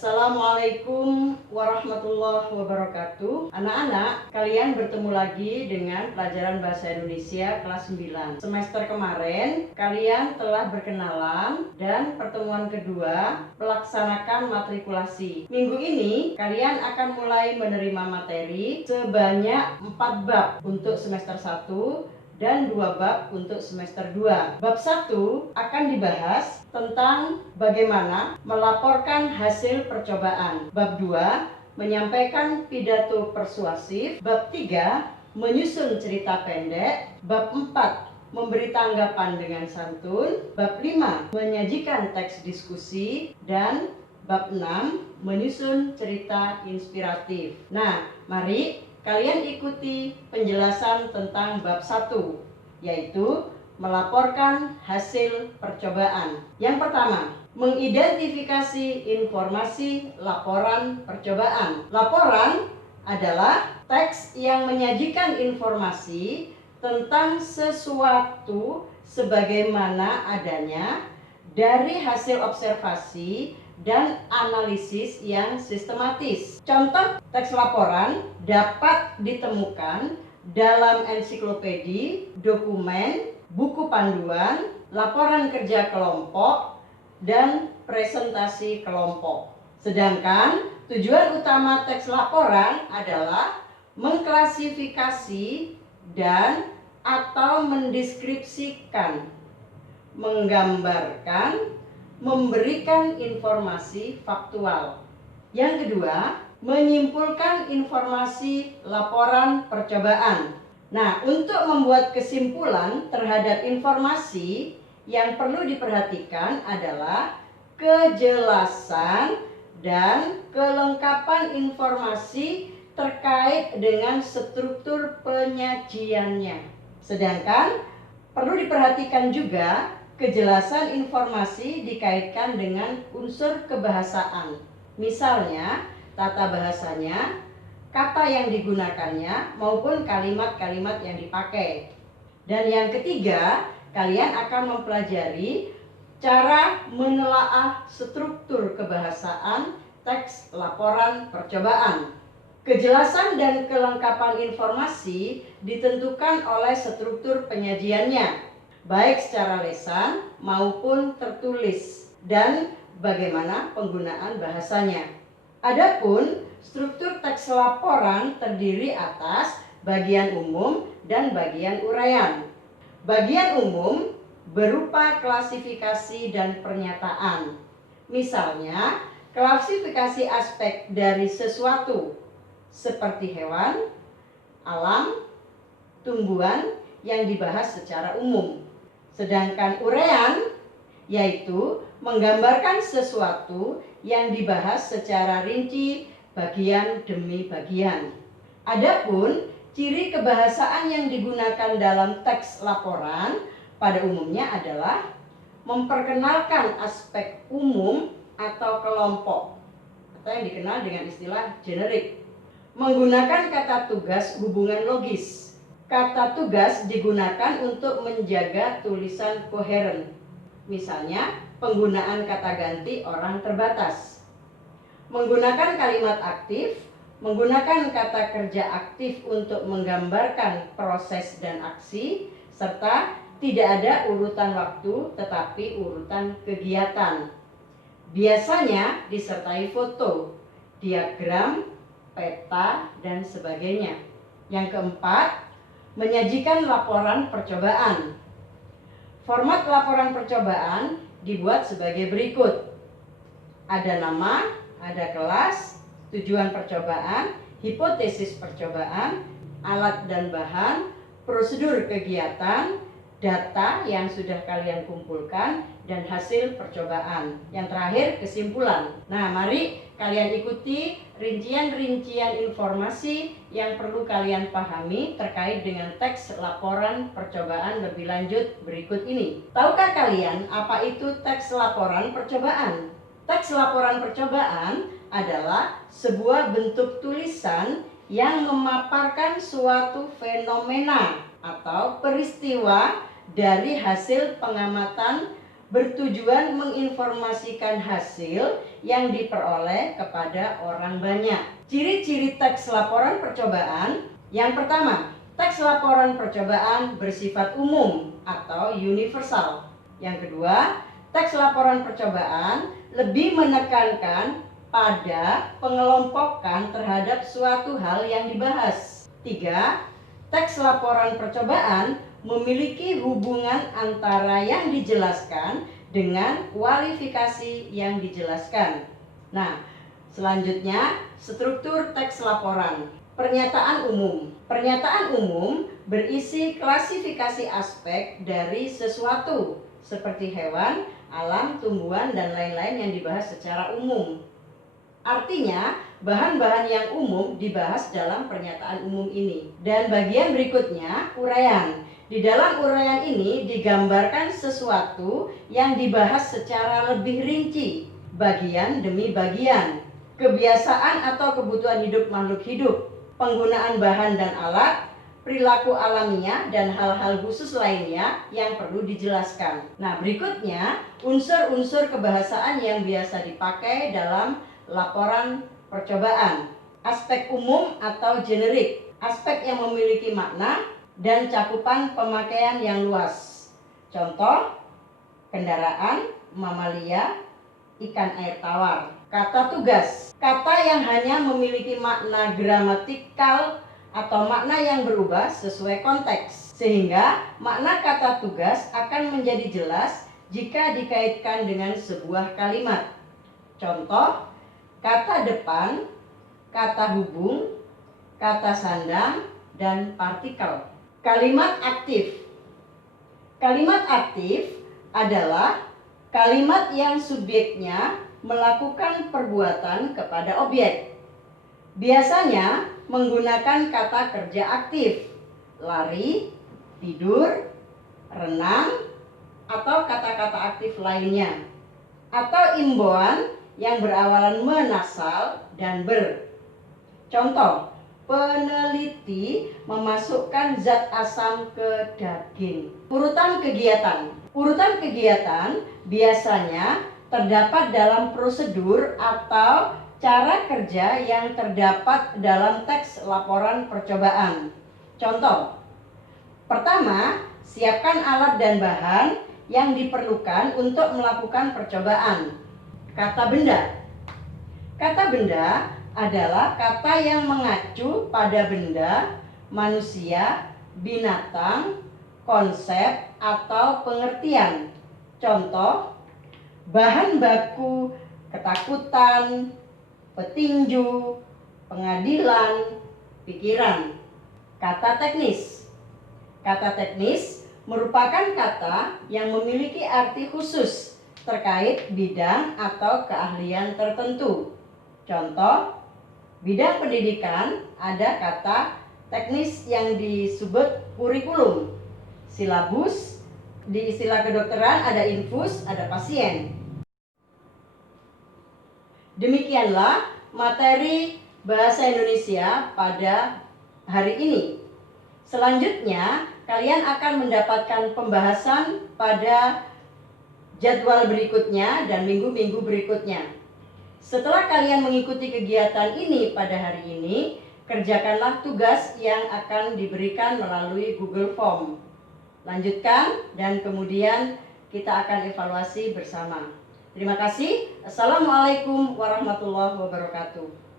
Assalamualaikum warahmatullahi wabarakatuh. Anak-anak, kalian bertemu lagi dengan pelajaran Bahasa Indonesia kelas 9. Semester kemarin, kalian telah berkenalan dan pertemuan kedua melaksanakan matrikulasi. Minggu ini, kalian akan mulai menerima materi sebanyak 4 bab untuk semester 1 dan 2 bab untuk semester 2. Bab 1 akan dibahas tentang bagaimana melaporkan hasil percobaan. Bab 2 menyampaikan pidato persuasif. Bab 3 menyusun cerita pendek. Bab 4 memberi tanggapan dengan santun. Bab 5 menyajikan teks diskusi. Dan bab 6 menyusun cerita inspiratif. Nah, mari kalian ikuti penjelasan tentang bab 1, yaitu melaporkan hasil percobaan. Yang pertama, mengidentifikasi informasi laporan percobaan. Laporan adalah teks yang menyajikan informasi tentang sesuatu sebagaimana adanya dari hasil observasi dan analisis yang sistematis. Contoh teks laporan dapat ditemukan dalam ensiklopedi, dokumen, buku panduan, laporan kerja kelompok, dan presentasi kelompok. Sedangkan tujuan utama teks laporan adalah mengklasifikasi dan atau mendeskripsikan, menggambarkan, memberikan informasi faktual. Yang kedua, menyimpulkan informasi laporan percobaan. Nah, untuk membuat kesimpulan terhadap informasi, yang perlu diperhatikan adalah kejelasan dan kelengkapan informasi terkait dengan struktur penyajiannya. Sedangkan perlu diperhatikan juga kejelasan informasi dikaitkan dengan unsur kebahasaan. Misalnya, tata bahasanya, kata yang digunakannya, maupun kalimat-kalimat yang dipakai. Dan yang ketiga, kalian akan mempelajari cara menelaah struktur kebahasaan teks laporan percobaan. Kejelasan dan kelengkapan informasi ditentukan oleh struktur penyajiannya, baik secara lisan maupun tertulis, dan bagaimana penggunaan bahasanya. Adapun struktur teks laporan terdiri atas bagian umum dan bagian uraian. Bagian umum berupa klasifikasi dan pernyataan. Misalnya, klasifikasi aspek dari sesuatu seperti hewan, alam, tumbuhan yang dibahas secara umum. Sedangkan uraian yaitu menggambarkan sesuatu yang dibahas secara rinci bagian demi bagian. Adapun ciri kebahasaan yang digunakan dalam teks laporan pada umumnya adalah memperkenalkan aspek umum atau kelompok, atau yang dikenal dengan istilah generik. Menggunakan kata tugas hubungan logis. Kata tugas digunakan untuk menjaga tulisan koheren. Misalnya, penggunaan kata ganti orang terbatas. Menggunakan kalimat aktif, menggunakan kata kerja aktif untuk menggambarkan proses dan aksi, serta tidak ada urutan waktu tetapi urutan kegiatan. Biasanya disertai foto, diagram, peta, dan sebagainya. Yang keempat, menyajikan laporan percobaan. Format laporan percobaan dibuat sebagai berikut. Ada nama, ada kelas, tujuan percobaan, hipotesis percobaan, alat dan bahan, prosedur kegiatan, data yang sudah kalian kumpulkan, dan hasil percobaan. Yang terakhir, kesimpulan. Nah, mari kalian ikuti rincian-rincian informasi yang perlu kalian pahami terkait dengan teks laporan percobaan lebih lanjut berikut ini. Tahukah kalian apa itu teks laporan percobaan? Teks laporan percobaan adalah sebuah bentuk tulisan yang memaparkan suatu fenomena atau peristiwa dari hasil pengamatan bertujuan menginformasikan hasil yang diperoleh kepada orang banyak. Ciri-ciri teks laporan percobaan. Yang pertama, teks laporan percobaan bersifat umum atau universal. Yang kedua, teks laporan percobaan lebih menekankan pada pengelompokan terhadap suatu hal yang dibahas. 3. Teks laporan percobaan memiliki hubungan antara yang dijelaskan dengan kualifikasi yang dijelaskan. Nah, selanjutnya struktur teks laporan. Pernyataan umum. Pernyataan umum berisi klasifikasi aspek dari sesuatu seperti hewan, alam, tumbuhan, dan lain-lain yang dibahas secara umum. Artinya, bahan-bahan yang umum dibahas dalam pernyataan umum ini. Dan bagian berikutnya, uraian. Di dalam uraian ini digambarkan sesuatu yang dibahas secara lebih rinci, bagian demi bagian. Kebiasaan atau kebutuhan hidup makhluk hidup, penggunaan bahan dan alat, perilaku alamiah, dan hal-hal khusus lainnya yang perlu dijelaskan. Nah, berikutnya, unsur-unsur kebahasaan yang biasa dipakai dalam laporan percobaan. Aspek umum atau generik, aspek yang memiliki makna dan cakupan pemakaian yang luas. Contoh, kendaraan, mamalia, ikan air tawar. Kata tugas, kata yang hanya memiliki makna gramatikal atau makna yang berubah sesuai konteks, sehingga makna kata tugas akan menjadi jelas jika dikaitkan dengan sebuah kalimat. Contoh, kata depan, kata hubung, kata sandang, dan partikel. Kalimat aktif. Kalimat aktif adalah kalimat yang subjeknya melakukan perbuatan kepada objek. Biasanya menggunakan kata kerja aktif, lari, tidur, renang, atau kata-kata aktif lainnya. Atau imbauan yang berawalan menasal dan ber. Contoh, peneliti memasukkan zat asam ke daging. Urutan kegiatan. Urutan kegiatan biasanya terdapat dalam prosedur atau cara kerja yang terdapat dalam teks laporan percobaan. Contoh, pertama, siapkan alat dan bahan yang diperlukan untuk melakukan percobaan. Kata benda. Kata benda adalah kata yang mengacu pada benda, manusia, binatang, konsep, atau pengertian. Contoh, bahan baku, ketakutan, petinju, pengadilan, pikiran. Kata teknis. Kata teknis merupakan kata yang memiliki arti khusus terkait bidang atau keahlian tertentu. Contoh, bidang pendidikan ada kata teknis yang disebut kurikulum. Silabus, di istilah kedokteran ada infus, ada pasien. Demikianlah materi bahasa Indonesia pada hari ini. Selanjutnya, kalian akan mendapatkan pembahasan pada jadwal berikutnya dan minggu-minggu berikutnya. Setelah kalian mengikuti kegiatan ini pada hari ini, kerjakanlah tugas yang akan diberikan melalui Google Form. Lanjutkan dan kemudian kita akan evaluasi bersama. Terima kasih. Assalamualaikum warahmatullahi wabarakatuh.